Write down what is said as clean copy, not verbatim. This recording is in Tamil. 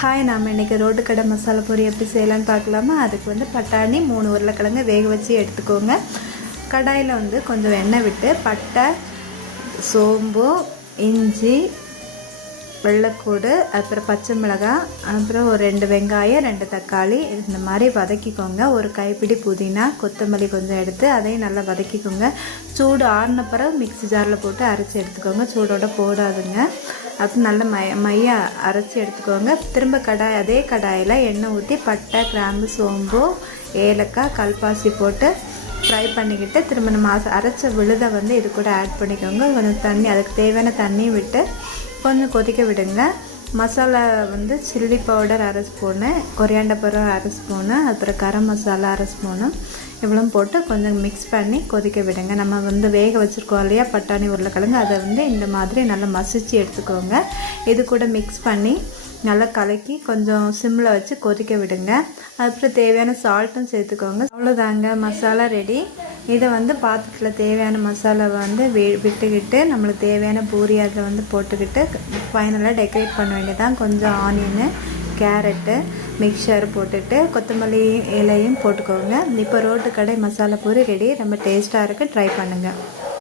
ஹாய், நாம் இன்றைக்கி ரோட்டு கடை மசாலா பூரி எப்படி செய்யலான்னு பார்க்கலாமா? அதுக்கு வந்து பட்டாணி 3 உருளைக்கிழங்கு வேக வச்சு எடுத்துக்கோங்க. கடாயில் வந்து கொஞ்சம் எண்ணெய் விட்டு பட்டை, சோம்பு, இஞ்சி, வெள்ளைக்கூடு, அப்புறம் பச்சை மிளகாய், அப்புறம் ஒரு 2 வெங்காயம், 2 தக்காளி இந்த மாதிரி வதக்கிக்கோங்க. ஒரு கைப்பிடி புதினா, கொத்தமல்லி கொஞ்சம் எடுத்து அதையும் நல்லா வதக்கிக்கோங்க. சூடு ஆறின பிறகு மிக்ஸி ஜாரில் போட்டு அரைச்சி எடுத்துக்கோங்க. சூடோட போடாதுங்க. அது நல்ல மைய அரைச்சி எடுத்துக்கோங்க. திரும்ப அதே கடாயில் எண்ணெய் ஊற்றி பட்டை, கிராம்பு, சோம்பு, ஏலக்காய், கல்பாசி போட்டு ஃப்ரை பண்ணிக்கிட்டு திரும்ப நம்ம அரைச்ச விழுதை வந்து இது கூட ஆட் பண்ணிக்கோங்க. கொஞ்சம் தண்ணி, அதுக்கு தேவையான தண்ணி விட்டு கொஞ்சம் கொதிக்க விடுங்க. மசாலா வந்து chilli powder 1/2 spoon, coriander powder 1/2 spoon, அப்புறம் கரம் மசாலா 1/2 ஸ்பூனு இவ்வளோ போட்டு கொஞ்சம் மிக்ஸ் பண்ணி கொதிக்க விடுங்க. நம்ம வந்து வேக வச்சுருக்கோம் இல்லையா பட்டாணி உருளைக்கிழங்கு, அதை வந்து இந்த மாதிரி நல்லா மசிச்சு எடுத்துக்கோங்க. இது கூட மிக்ஸ் பண்ணி நல்லா கலக்கி கொஞ்சம் சிம்மில் வச்சு கொதிக்க விடுங்க. அப்புறம் தேவையான சால்ட்டும் சேர்த்துக்கோங்க. அவ்வளோதாங்க, மசாலா ரெடி. இதை வந்து பாத்திரத்தில் தேவையான மசாலாவை வந்து விட்டுக்கிட்டு நம்மளுக்கு தேவையான பூரி அதில் வந்து போட்டுக்கிட்டு ஃபைனலாக டெக்கரேட் பண்ண வேண்டியதான். கொஞ்சம் ஆனியனு, கேரட்டு, மிக்சர் போட்டுட்டு கொத்தமல்லி இலையும் போட்டுக்கோங்க. இப்போ ரோட்டு கடை மசாலா பூரி ரெடி. ரொம்ப டேஸ்ட்டாக இருக்குது. ட்ரை பண்ணுங்கள்.